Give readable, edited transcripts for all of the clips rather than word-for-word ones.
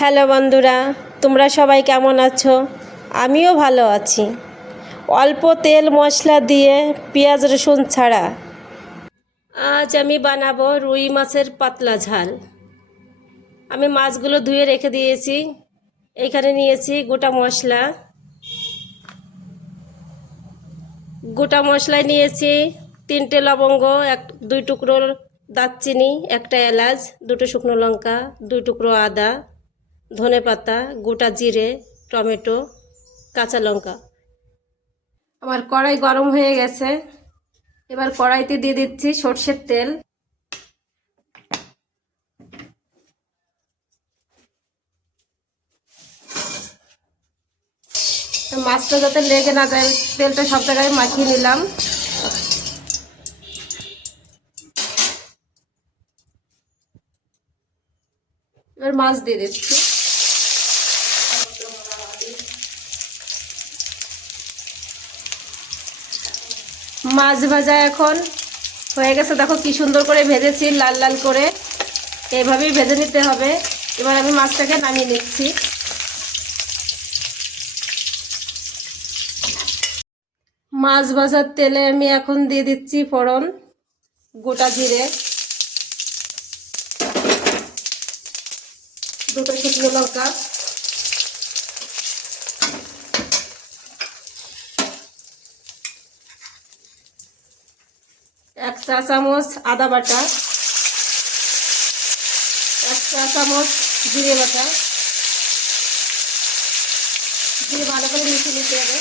Hello বন্ধুরা, তোমরা সবাই কেমন আছো? আমিও ভালো আছি। অল্প তেল মশলা দিয়ে পেঁয়াজ রসুন ছাড়া আজ আমি বানাবো রুই মাছের পাতলা ঝাল। আমি মাছগুলো ধুয়ে রেখে দিয়েছি। এইখানে নিয়েছি গোটা মশলায় নিয়েছি 3টে লবঙ্গ, দুই টুকরো দারচিনি, একটা এলাচ, 2টো শুকনো লঙ্কা, 2 টুকরো আদা, ধনে পাতা, গোটা জিরে, টমেটো, কাঁচা লঙ্কা। আমার কড়াই গরম হয়ে গেছে। এবার কড়াইতে দিয়ে দিচ্ছি সর্ষের তেল। মাছটা যাতে লেগে না যায় তেলটা সব জায়গায় মাখিয়ে নিলাম। এবার মাছ দিয়ে দিচ্ছি। মাছ ভাজা এখন হয়ে গেছে, দেখো কি সুন্দর করে ভেজেছি, লাল লাল করে। এইভাবেই ভেজে নিতে হবে। এবার আমি মাছটাকে নামিয়ে নিচ্ছি। মাছ ভাজার তেলে আমি এখন দিয়ে দিচ্ছি ফোড়ন, গোটা জিরে, 2টো শুকনো লঙ্কা, এক চা চামচ আদা বাটা, 1 চা চামচ জিরে বাটা দিয়ে ভালো করে মিশিয়ে নিতে হবে।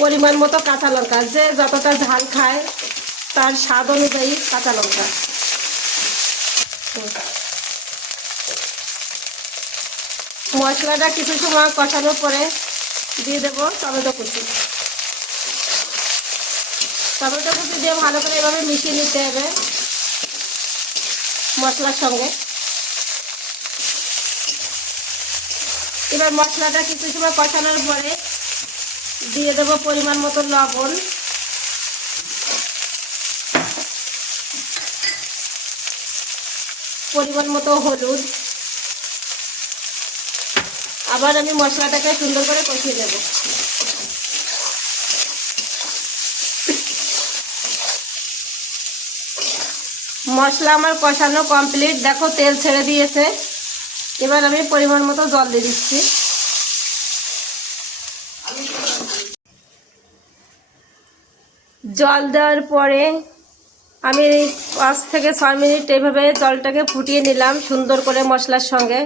পরিমাণ মতো কাঁচা লঙ্কা, যে যতটা ঝাল খায় তার স্বাদ অনুযায়ী কাঁচা লঙ্কা। মশলাটা কিছু সময় কষানোর পরে দিয়ে দেবো টমেটো কুচি। টমেটো কুচি দিয়ে ভালো করে এভাবে মিশিয়ে নিতে হবে মশলার সঙ্গে। এবার মশলাটা কিছু সময় কষানোর পরে দিয়ে দেবো পরিমাণ মতো লবণ, পরিমাণ মতো হলুদ। আবার আমি মশলাটাকে সুন্দর করে কষিয়ে নেব। মশলা আমার কষানো কমপ্লিট, দেখো তেল ছেড়ে দিয়েছে। এবার আমি পরিমাণ মতো জল দিয়ে দিচ্ছি। জল দেওয়ার পরে আমি 5 থেকে 6 মিনিট এইভাবে জলটাকে ফুটিয়ে নিলাম সুন্দর করে মশলার সঙ্গে।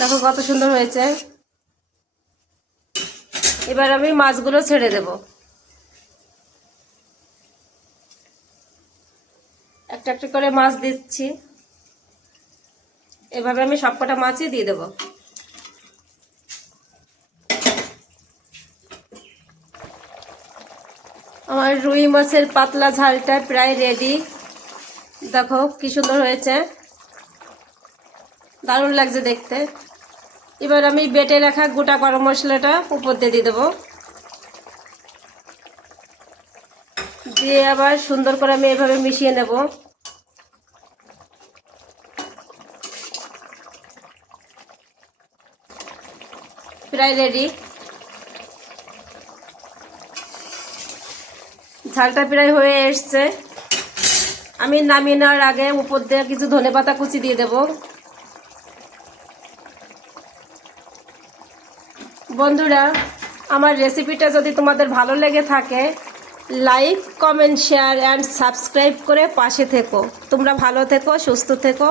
দেখো কত সুন্দর হয়েছে। এবার আমি মাছগুলো ছেড়ে দেব। একটা একটা করে মাছ দিচ্ছি। এভাবে আমি সবকটা মাছই দিয়ে দেব। আমার রুই মাছের পাতলা ঝালটা প্রায় রেডি। দেখো কি সুন্দর হয়েছে, দারুণ লাগছে দেখতে। এবার আমি বেটে রাখা গোটা গরম মশলাটা উপর দিয়ে দেবো। দিয়ে আবার সুন্দর করে আমি এভাবে মিশিয়ে নেব। প্রায় রেডি। ঝালটা প্রায় হয়ে এসছে। আমি নামিয়ে নেওয়ার আগে উপর দিয়ে কিছু ধনেপাতা কুচি দিয়ে দেব। বন্ধুরা, আমার রেসিপিটা যদি তোমাদের ভালো লেগে থাকে, like, comment, share and subscribe করে পাশে থেকো। তোমরা ভালো থেকো, সুস্থ থেকো।